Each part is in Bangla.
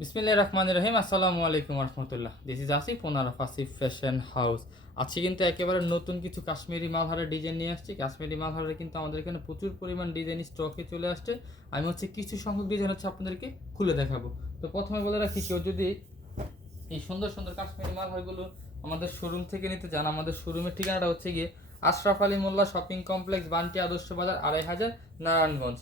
বিসমিল্লাহ রহমান রহিম, আসসালামু আলাইকুম রহমতুল্লাহ this is Asif owner of Asif fashion house আজকে কিন্তু একেবারে নতুন কিছু কাশ্মীরি মালহারের ডিজাইন নিয়ে আসছি। কাশ্মীরি মালহারের কিন্তু আমাদের এখানে প্রচুর পরিমাণ ডিজাইন স্টকে চলে আসছে। আমি হচ্ছে কিছু সংখ্যক ডিজাইন হচ্ছে আপনাদেরকে খুলে দেখাবো। তো প্রথমে বলে রাখি কেউ যদি এই সুন্দর সুন্দর কাশ্মীরি মালহারগুলো আমাদের শোরুম থেকে নিতে চান, আমাদের শোরুমের ঠিকানাটা হচ্ছে গিয়ে আশরাফ আলী মোল্লা শপিং কমপ্লেক্স, বান্টি আদর্শ বাজার, আড়াই হাজার নারায়ণগঞ্জ।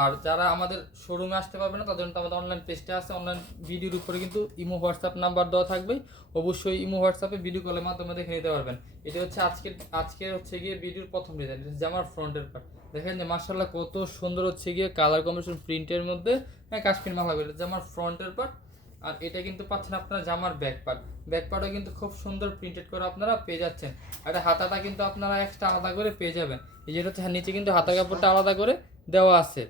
আর যারা আমাদের শোরুমে আসতে পারবে না তাদের জন্য আমাদের অনলাইন পেজটা আছে। অনলাইন ভিডিওর উপরে কিন্তু ইমো হোয়াটসঅ্যাপ নাম্বার দেওয়া থাকবে অবশ্যই ইমো হোয়াটসঅ্যাপে ভিডিও কলের মাধ্যমে দেখে নিতে পারবেন। এটা হচ্ছে আজকে আজকে হচ্ছে গিয়ে ভিডিওর প্রথম ডিজাইন জামার ফ্রন্টের পার্ট দেখেন যে মার্শাল্লাহ কত সুন্দর হচ্ছে গিয়ে কালার কম্বিনেশন প্রিন্টের মধ্যে। হ্যাঁ কাশ্মীর মাখা এটা আমার ফ্রন্টের পার্ট আর এটা কিন্তু পাচ্ছেন আপনারা জামার ব্যাক পার্ট ব্যাক কিন্তু খুব সুন্দর প্রিন্টেড করে আপনারা পেয়ে যাচ্ছেন। আর হাতাটা কিন্তু আপনারা এক্সট্রা আলাদা করে পেয়ে যাবেন। এই যেটা হচ্ছে নিচে কিন্তু হাতা কাপড়টা আলাদা করে দেওয়া আছে।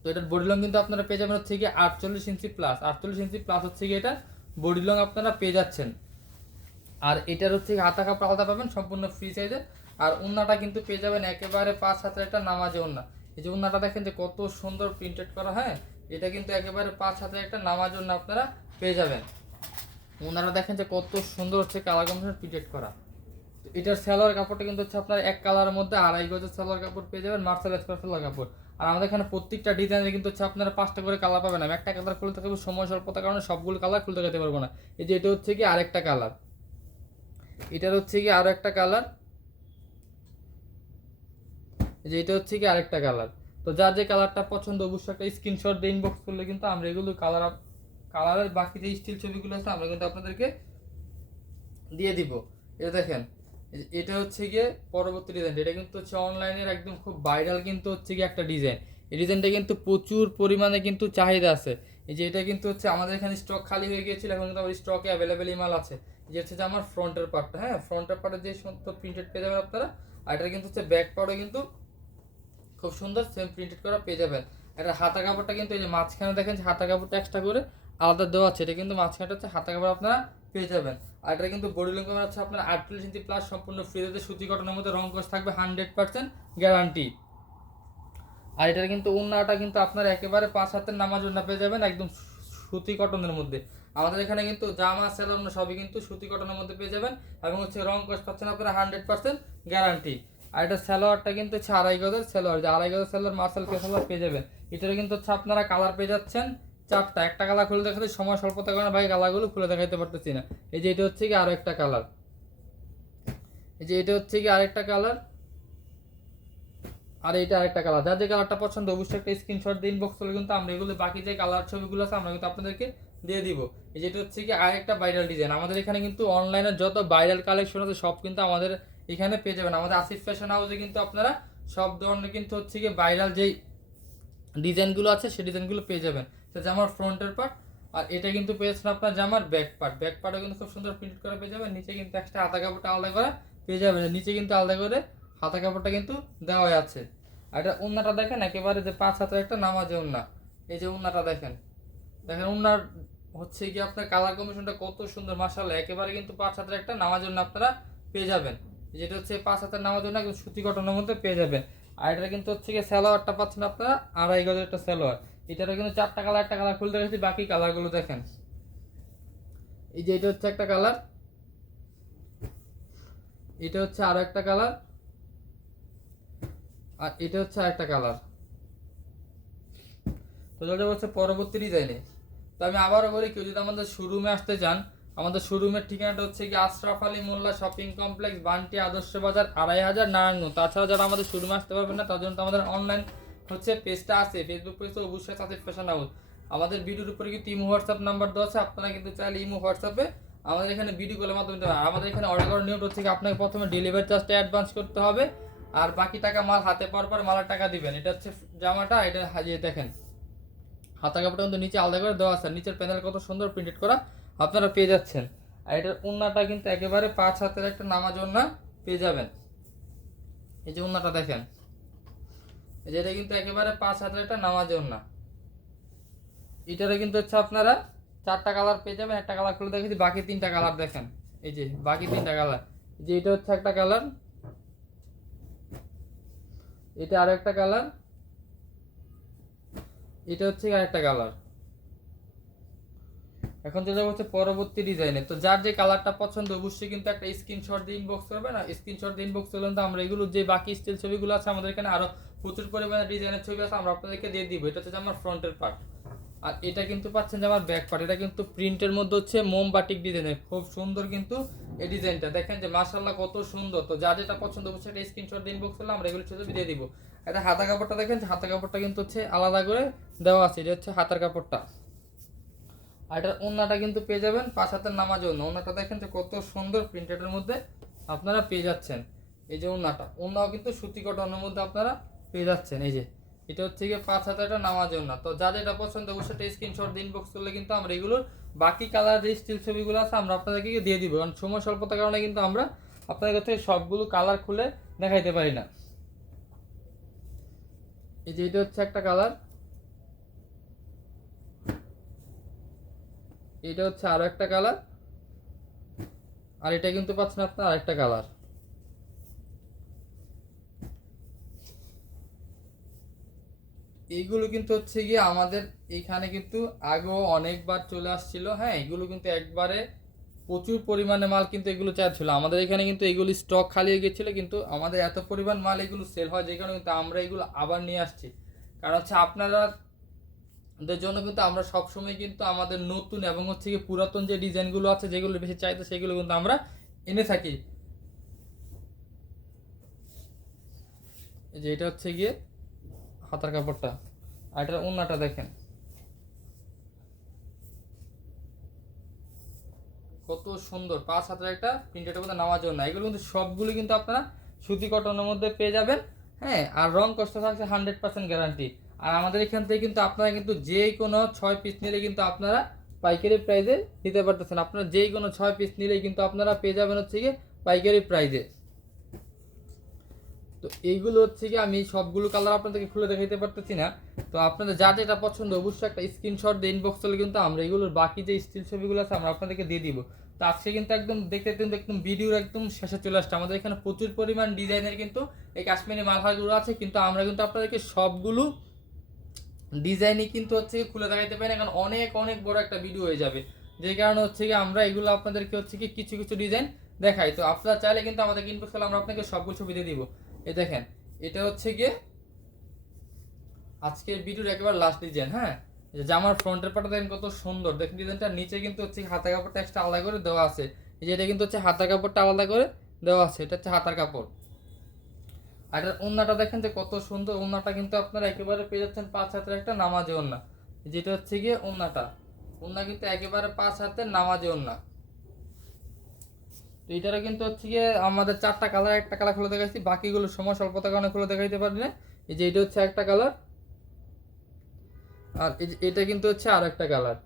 তো এটার বডি লং কিন্তু আপনারা পেয়ে যাবেন হচ্ছে গিয়ে আটচল্লিশ ইঞ্চি প্লাস আটচল্লিশ ইঞ্চি প্লাস হচ্ছে গিয়ে এটা বডি লং আপনারা পেয়ে যাচ্ছেন। আর এটার হচ্ছে হাতা কাপড় আলাদা পাবেন, সম্পূর্ণ ফ্রি সাইজের আর উন্নাটা কিন্তু পেয়ে যাবেন একেবারে পাঁচ হাতের একটা নামাজে উন্না। এই যে উন্নাটা দেখেন যে কত সুন্দর প্রিন্টেড করা হ্যাঁ? এটা কিন্তু একেবারে পাঁচ হাতে একটা নামার জন্য আপনারা পেয়ে যাবেন। ওনারা দেখেন যে কত সুন্দর হচ্ছে কালার কম্বিনেশন প্রিন্টেড করা। এটার সালোয়ার কাপড়টা কিন্তু হচ্ছে আপনার এক কালারের মধ্যে আড়াই গজের সালোয়ার কাপড় পেয়ে যাবেন, মার্শাল সালোয়ার কাপড়। আর আমাদের এখানে প্রত্যেকটা ডিজাইনে কিন্তু হচ্ছে আপনারা পাঁচটা করে কালার পাবেন। আমি একটা কালার খুলতে থাকব, সময় স্বল্পতার কারণে সবগুলো কালার খুলতে যেতে পারব না। এই যে এটা হচ্ছে কি আরেকটা কালার। এটার হচ্ছে কি আরও একটা কালার। এই যে এটা হচ্ছে কি আরেকটা কালার। তো যার যে কালারটা পছন্দ, অবশ্যই একটা স্ক্রিনশট দিয়ে ইনবক্স করলে কিন্তু আমরা এগুলো কালার কালারের বাকি যে স্টিল ছবিগুলো আছে, আমরা কিন্তু আপনাদেরকে দিয়ে দিব। এটা দেখেন এটা হচ্ছে গিয়ে পরবর্তী ডিজাইন এটা কিন্তু হচ্ছে অনলাইনের একদম খুব ভাইরাল কিন্তু হচ্ছে গিয়ে একটা ডিজাইন এই ডিজাইনটা কিন্তু প্রচুর পরিমাণে কিন্তু চাহিদা আছে। এই যে এটা কিন্তু হচ্ছে আমাদের এখানে স্টক খালি হয়ে গিয়েছিল, এখন কিন্তু আমার স্টকে অ্যাভেলেবেল মাল আছে। যে হচ্ছে যে আমার ফ্রন্টের পার্টটা হ্যাঁ? ফ্রন্টের পার্টে যে সমস্ত প্রিন্টেড পেয়ে যাবেন আপনারা, আর এটা কিন্তু হচ্ছে ব্যাক পার্টও কিন্তু খুব সুন্দর সেম প্রিন্টেড করা পেয়ে যাবেন। এটা হাতা কাপড়টা কিন্তু এই যে মাঝখানে দেখেন যে হাতা কাপড়টা এক্সট্রা করে আলাদা দেওয়া আছে। এটা কিন্তু মাঝখানটা হচ্ছে হাতা কাপড় আপনারা পেয়ে যাবেন। আর এটা কিন্তু বডি লিঙ্ক হচ্ছে আপনার আটচল্লিশ ইঞ্চি প্লাস সম্পূর্ণ ফ্রিজেতে সুতি কটনের মধ্যে রং কোষ থাকবে হান্ড্রেড পার্সেন্ট গ্যারান্টি আর এটার কিন্তু উন্নাটা কিন্তু আপনার একেবারে পাঁচ হাতের নামাজ উন্না পেয়ে যাবেন একদম সুতি কটনের মধ্যে। আমাদের এখানে কিন্তু জামা সেলার সবই কিন্তু সুতি কটনের মধ্যে পেয়ে যাবেন এবং হচ্ছে রং কোষ পাচ্ছেন আপনারা হান্ড্রেড পার্সেন্ট গ্যারান্টি আর এটা সালোয়ারটা কিন্তু হচ্ছে আড়াই গজের সালোয়ার। যে আড়াই গজের সালোয়ার মার্শাল কে সালোয়ার পেয়ে যাবেন। এটার কিন্তু হচ্ছে আপনারা কালার পেয়ে যাচ্ছেন চারটা। একটা কালার খুলে দেখাতে সময় স্বল্পতার কারণে ভাই কালারগুলো খুলে দেখাতে পারতেছি না। এই যে এটা হচ্ছে কি আরও একটা কালার। এই যে এটা হচ্ছে কি আরেকটা কালার। আর এটা আরেকটা কালার। যার যে কালারটা পছন্দ অবশ্যই একটা স্ক্রিনশট দিয়ে ইনবক্স করলে কিন্তু আমরা এগুলো বাকি যে কালার ছবিগুলো আছে আমরা কিন্তু আপনাদেরকে দিয়ে দিব। এই যেটা হচ্ছে কি আরেকটা ভাইরাল ডিজাইন আমাদের এখানে কিন্তু অনলাইনে যত ভাইরাল কালেকশন আছে সব কিন্তু আমাদের এখানে পেয়ে যাবেন। আমাদের আসিফ ফ্যাশন হাউসে কিন্তু আপনারা সব ধরনের কিন্তু হচ্ছে কি ভাইরাল যেই ডিজাইনগুলো আছে, সেই ডিজাইনগুলো পেয়ে যাবেন। তো জামার ফ্রন্টের পার্ট আর এটা কিন্তু পেয়েছেন আপনার জামার ব্যাক পার্ট ব্যাক পার্টও কিন্তু খুব সুন্দর প্রিন্ট করে পেয়ে যাবেন। নিচে কিন্তু একটা হাতা কাপড়টা আলাদা করে পেয়ে যাবেন। নিচে কিন্তু আলাদা করে হাতা কাপড়টা কিন্তু দেওয়া আছে। আর এটা উন্নাটা দেখেন, একেবারে যে পাঁচ হাতের একটা নামাজে উন্না। এই যে উন্নাটা দেখেন। দেখেন উন্নার হচ্ছে কি আপনার কালার কমিশনটা কত সুন্দর মাসাল্লাহ একেবারে কিন্তু পাঁচ হাতের একটা নামাজ উন্না আপনারা পেয়ে যাবেন। যেটা হচ্ছে পাঁচ হাতের নামাজ উন্না কিন্তু সুতি কটনের মধ্যে পেয়ে যাবেন। আর এটা কিন্তু হচ্ছে গিয়ে স্যালোয়ারটা পাচ্ছেন আপনারা আড়াই গজের একটা সালোয়ার এটারও কিন্তু চারটা কালার একটা কালার খুলতে গেছি বাকি কালারগুলো দেখেন। এই যে এটা হচ্ছে একটা কালার এটা হচ্ছে আরও একটা কালার আর এটা হচ্ছে আরেকটা কালার তো যেটা হচ্ছে পরবর্তী ডিজাইনে তো আমি আবারও বলি, কেউ যদি আমাদের শোরুমে আসতে চান আমাদের শোরুমের ঠিকানাটা হচ্ছে কি আশরাফ আলী মোল্লা শপিং কমপ্লেক্স বান্টি আদর্শ বাজার, আড়াই হাজার নারায়ণগঞ্জ। তাছাড়া যারা আমাদের শোরুমে আসতে পারবেন না, তার জন্য আমাদের অনলাইন হচ্ছে পেজটা আছে। ফেসবুক পেজ অবশ্যই আছে ফ্যাশন হাউস আমাদের ভিডিওর উপরে কিন্তু ইমো হোয়াটসঅ্যাপ নাম্বার দেওয়া আছে। আপনারা কিন্তু চাইলে ইমো হোয়াটসঅ্যাপে আমাদের এখানে ভিডিও কলের মাধ্যমে পারেন। আমাদের এখানে অর্ডার করার নিয়ম হচ্ছে আপনাকে প্রথমে ডেলিভারি চার্জটা অ্যাডভান্স করতে হবে আর বাকি টাকা মাল হাতে পাওয়ার পর মালের টাকা দিবেন। এটা হচ্ছে জামাটা, এটা হাজিয়ে দেখেন। হাতা কাপড়টা কিন্তু নিচে আলাদা করে দেওয়া আছে। নিচের প্যানেল কত সুন্দর প্রিন্টেড করা। আপনারা পেয়ে যাচ্ছেন। আর এটার উন্নাটা কিন্তু একেবারে পাঁচ হাতের একটা নামাজ ওন্না পেয়ে যাবেন। এই যে উন্নাটা দেখেন। এই যে এটা কিন্তু একেবারে পাঁচ হাতের একটা নামাজ ওন্না এটারও কিন্তু হচ্ছে আপনারা চারটা কালার পেয়ে যাবেন। একটা কালার খুলে দেখেছি, বাকি তিনটা কালার দেখেন। এই যে বাকি তিনটা কালার। যে এটা হচ্ছে একটা কালার। এটা আরও একটা কালার। এটা হচ্ছে আরেকটা কালার। এখন যেটা হচ্ছে পরবর্তী ডিজাইনে তো যার যে কালারটা পছন্দ, অবশ্যই কিন্তু একটা স্ক্রিনশট দিয়ে ইনবক্স করবে না? স্ক্রিনশট দিয়ে ইনবক্স করলে তো আমরা এগুলো যে বাকি স্টিল ছবিগুলো আছে, আমাদের এখানে আরও প্রচুর পরিমাণে ডিজাইনের ছবি আছে, আমরা আপনাদেরকে দিয়ে দিব। এটা হচ্ছে আমার ফ্রন্টের পার্ট আর এটা কিন্তু পাচ্ছেন যে আমার ব্যাক পার্ট এটা কিন্তু প্রিন্টের মধ্যে হচ্ছে মোম বাটিক ডিজাইনের খুব সুন্দর কিন্তু এই ডিজাইনটা দেখেন যে মাশাল্লাহ কত সুন্দর। তো যা যেটা পছন্দ, অবশ্যই একটা স্ক্রিনশট দিয়ে ইনবক্স করলে আমরা এগুলো ছবি দিয়ে দিব। এটা হাতা কাপড়টা দেখেন যে হাতা কাপড়টা কিন্তু হচ্ছে আলাদা করে দেওয়া আছে। এটা হচ্ছে হাতার কাপড়টা। আর এটার ওন্নাটা কিন্তু পেয়ে যাবেন পাঁচ হাতের নামাজ অন্য ওন্নাটা দেখেন যে কত সুন্দর প্রিন্টেডের মধ্যে আপনারা পেয়ে যাচ্ছেন। এই যে ওন্নাটা ওন্নাও কিন্তু সুতি কটনের মধ্যে আপনারা পেয়ে যাচ্ছেন। এই যে, এটা হচ্ছে গিয়ে পাঁচ হাজার একটা নামাজ ওন্না তো যাদের এটা পছন্দ অবশ্যই একটা স্ক্রিনশট দিন বক্স করলে কিন্তু আমরা এগুলোর বাকি কালার যে স্টিল ছবিগুলো আছে আমরা আপনাদেরকে দিয়ে দিব। কারণ সময় স্বল্পতার কারণে কিন্তু আমরা আপনাদের কাছে সবগুলো কালার খুলে দেখাইতে পারি না। এই যে এটা হচ্ছে একটা কালার এটা হচ্ছে আরও একটা কালার। আর এটা কিন্তু পাচ্ছেন আপনার আরেকটা কালার। এইগুলো কিন্তু হচ্ছে গিয়ে আমাদের এখানে কিন্তু আগেও অনেকবার চলে আসছিল। হ্যাঁ এগুলো কিন্তু একবারে প্রচুর পরিমাণে মাল কিন্তু এগুলো চাচ্ছিল। আমাদের এখানে কিন্তু এগুলো স্টক খালি হয়ে গেছিল, কিন্তু আমাদের এত পরিমাণ মাল এগুলো সেল হয় যে কারণে কিন্তু আমরা এগুলো আবার নিয়ে আসছি। কারণ হচ্ছে আপনারা দের জন্য কিন্তু আমরা সবসময় কিন্তু আমাদের নতুন এবং হচ্ছে কি পুরাতন যে ডিজাইনগুলো আছে, যেগুলো বেশি চাইতে সেগুলো কিন্তু আমরা এনে থাকি। যে এটা হচ্ছে গিয়ে হাতার কাপড়টা। আর এটার ওন্নাটা দেখেন। কত সুন্দর, পাঁচ হাতের একটা প্রিন্টের মধ্যে নামার জন্য এগুলো কিন্তু সবগুলো কিন্তু আপনারা সুতি কটনের মধ্যে পেয়ে যাবেন। হ্যাঁ আর রং কষ্ট থাকছে হান্ড্রেড পার্সেন্ট গ্যারান্টি আর আমাদের এখান থেকে কিন্তু আপনারা কিন্তু যে কোনো ছয় পিস নিলে কিন্তু আপনারা পাইকারি প্রাইজে নিতে পারতেছেন। আপনারা যেই কোনো ছয় পিস নিলেই কিন্তু আপনারা পেয়ে যাবেন হচ্ছে গিয়ে পাইকারি প্রাইজে তো এইগুলো হচ্ছে কি আমি সবগুলো কালার আপনাদেরকে খুলে দেখাইতে পারতেছি না। তো আপনাদের যা যেটা পছন্দ অবশ্যই একটা স্ক্রিনশট দিয়ে ইনবক্স করলে কিন্তু আমরা এগুলোর বাকি যে স্টিল ছবিগুলো আছে আমরা আপনাদেরকে দিয়ে দিব। তো আজকে কিন্তু একদম দেখতে কিন্তু একদম ভিডিওর একদম শেষে চলে আসছে। আমাদের এখানে প্রচুর পরিমাণ ডিজাইনের কিন্তু এই কাশ্মীরি মালহারগুলো আছে। কিন্তু আমরা কিন্তু আপনাদেরকে সবগুলো ডিজাইনই কিন্তু হচ্ছে কি খুলে দেখাইতে পারি না, কারণ অনেক অনেক বড় একটা ভিডিও হয়ে যাবে। যে কারণে হচ্ছে কি আমরা এগুলো আপনাদেরকে হচ্ছে কি কিছু কিছু ডিজাইন দেখাই। তো আপনারা চাইলে কিন্তু আমাদের ইনবক্স করলে আমরা আপনাকে সবগুলো ছবি দিয়ে দিব। এই দেখেন, এটা হচ্ছে গিয়ে আজকের ভিডিওর একেবারে লাস্ট ডিজাইন হ্যাঁ? যে জামার ফ্রন্টের পাটা দেখেন কত সুন্দর। দেখেন ডিজাইনটা নিচে কিন্তু হচ্ছে হাতা কাপড়টা এক্সট্রা আলাদা করে দেওয়া আছে। এই যে এটা কিন্তু হচ্ছে হাতা কাপড়টা আলাদা করে দেওয়া আছে। এটা হচ্ছে হাতার কাপড়। আর এটার ওন্নাটা দেখেন যে কত সুন্দর, ওন্নাটা কিন্তু আপনারা একেবারে পেয়ে যাচ্ছেন পাঁচ হাতের একটা নামাজে ওন্না। যেটা হচ্ছে গিয়ে ওন্নাটা। ওন্না কিন্তু একেবারে পাঁচ হাতের নামাজে ওন্না। তো এটারও কিন্তু হচ্ছে গিয়ে আমাদের চারটা কালার, একটা কালার খুলে দেখাচ্ছি, বাকিগুলো সময় স্বল্পতার কারণে খুলে দেখাইতে পারি না। এই যে এটা হচ্ছে একটা কালার। আর এটা কিন্তু হচ্ছে আর একটা কালার।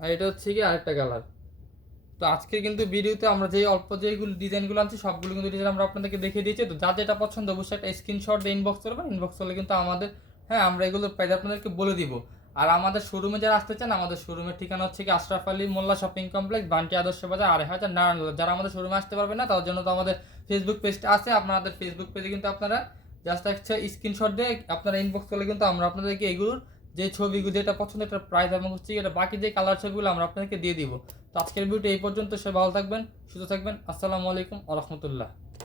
আর এটা হচ্ছে কি আরেকটা কালার। তো আজকে কিন্তু ভিডিওতে আমরা যে অল্প যেগুলো ডিজাইনগুলো আনছি, সবগুলো কিন্তু ডিজাইন আমরা আপনাদেরকে দেখিয়ে দিয়েছি। তো যা যেটা পছন্দ, অবশ্যই একটা স্ক্রিনশট দিয়ে ইনবক্স করবেন। ইনবক্স করলে কিন্তু আমাদের হ্যাঁ আমরা এগুলো প্রাইস আপনাদেরকে বলে দিব। আর আমাদের শোরুমে যারা আসতে চান, আমাদের শোরুমের ঠিকানা হচ্ছে কি আশরাফ আলী মোল্লা শপিং কমপ্লেক্স বান্টি আদর্শ বাজার, আড়াই হাজার নারায়ণগঞ্জ। যারা আমাদের শোরুমে আসতে পারবে না তার জন্য তো আমাদের ফেসবুক পেজটা আছে। আপনাদের ফেসবুক পেজে কিন্তু আপনারা জাস্ট একটা স্ক্রিনশট দিয়ে আপনারা ইনবক্স করলে কিন্তু আমরা আপনাদেরকে এগুলোর যে ছবিগুলো, যেটা পছন্দ একটা প্রাইস এবং হচ্ছে এটা বাকি যে কালার ছবিগুলো আমরা আপনাদেরকে দিয়ে দিব। তো আজকের ভিডিওটা এই পর্যন্ত সে ভালো থাকবেন, সুস্থ থাকবেন। আসসালামু আলাইকুম আ রহমতুল্লাহ।